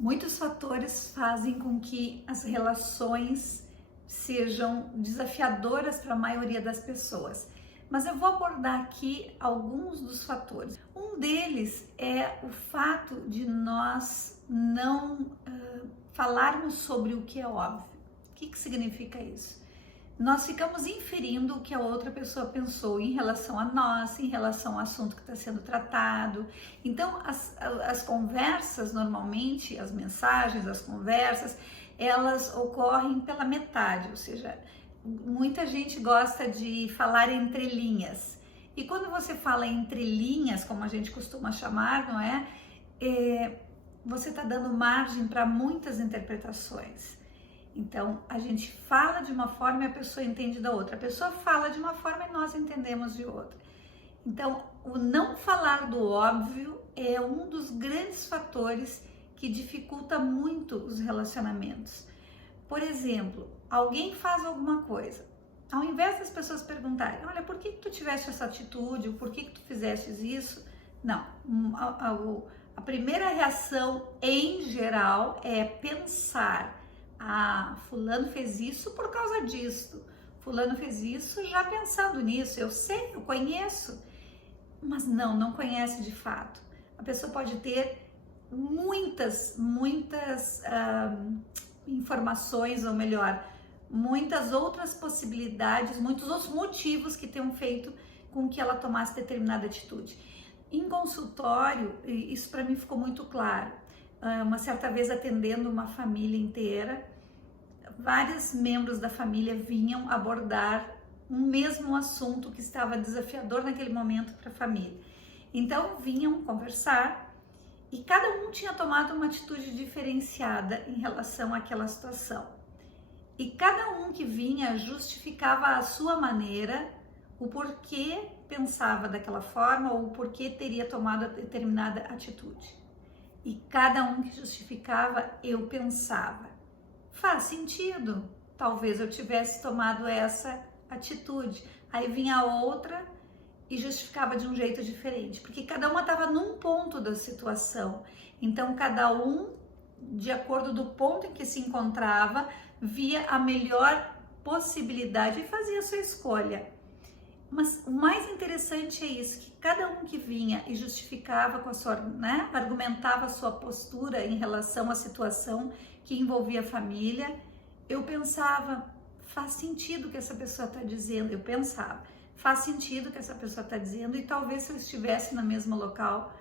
Muitos fatores fazem com que as relações sejam desafiadoras para a maioria das pessoas. Mas eu vou abordar aqui alguns dos fatores. Um deles é o fato de nós não falarmos sobre o que é óbvio. O que significa isso? Nós ficamos inferindo o que a outra pessoa pensou em relação a nós, em relação ao assunto que está sendo tratado. Então, as conversas, normalmente, as mensagens, as conversas, elas ocorrem pela metade, ou seja, muita gente gosta de falar entre linhas. E quando você fala entre linhas, como a gente costuma chamar, não é? Você está dando margem para muitas interpretações. Então, a gente fala de uma forma e a pessoa entende da outra. A pessoa fala de uma forma e nós entendemos de outra. Então, o não falar do óbvio é um dos grandes fatores que dificulta muito os relacionamentos. Por exemplo, alguém faz alguma coisa. Ao invés das pessoas perguntarem, olha, por que tu tiveste essa atitude? Ou por que tu fizeste isso? Não. A primeira reação, em geral, é pensar. Fulano fez isso por causa disso. Fulano fez isso já pensando nisso. Eu sei, eu conheço. Mas não conhece de fato. A pessoa pode ter muitas informações, ou melhor, muitas outras possibilidades, muitos outros motivos que tenham feito com que ela tomasse determinada atitude. Em consultório, isso para mim ficou muito claro. Uma certa vez atendendo uma família inteira, vários membros da família vinham abordar um mesmo assunto que estava desafiador naquele momento para a família. Então vinham conversar e cada um tinha tomado uma atitude diferenciada em relação àquela situação. E cada um que vinha justificava à sua maneira o porquê pensava daquela forma ou o porquê teria tomado determinada atitude. E cada um que justificava, eu pensava, faz sentido, talvez eu tivesse tomado essa atitude. Aí vinha outra e justificava de um jeito diferente, porque cada uma estava num ponto da situação. Então, cada um, de acordo do ponto em que se encontrava, via a melhor possibilidade e fazia a sua escolha. Mas o mais interessante é isso, que cada um que vinha e justificava com a sua, argumentava a sua postura em relação à situação que envolvia a família, eu pensava, faz sentido o que essa pessoa está dizendo, faz sentido o que essa pessoa está dizendo, e talvez se eu estivesse no mesmo local,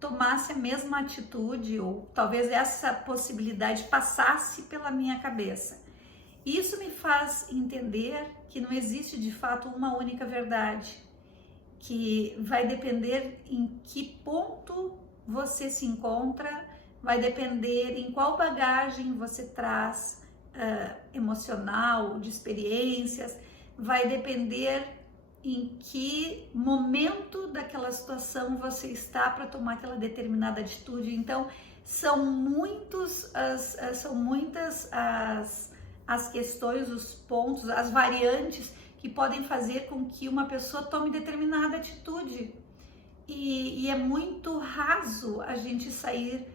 tomasse a mesma atitude, ou talvez essa possibilidade passasse pela minha cabeça. Isso me faz entender que não existe de fato uma única verdade, que vai depender em que ponto você se encontra, vai depender em qual bagagem você traz emocional, de experiências, vai depender em que momento daquela situação você está para tomar aquela determinada atitude. Então, são muitas as questões, os pontos, as variantes que podem fazer com que uma pessoa tome determinada atitude. E é muito raso a gente sair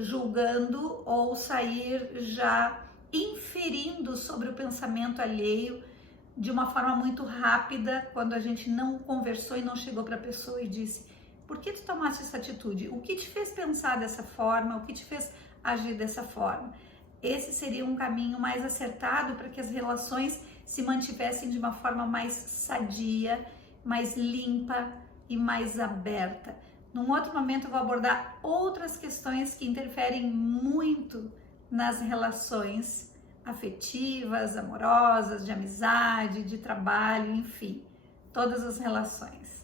julgando ou sair já inferindo sobre o pensamento alheio de uma forma muito rápida, quando a gente não conversou e não chegou para a pessoa e disse, por que tu tomaste essa atitude? O que te fez pensar dessa forma? O que te fez agir dessa forma? Esse seria um caminho mais acertado para que as relações se mantivessem de uma forma mais sadia, mais limpa e mais aberta. Num outro momento eu vou abordar outras questões que interferem muito nas relações afetivas, amorosas, de amizade, de trabalho, enfim, todas as relações.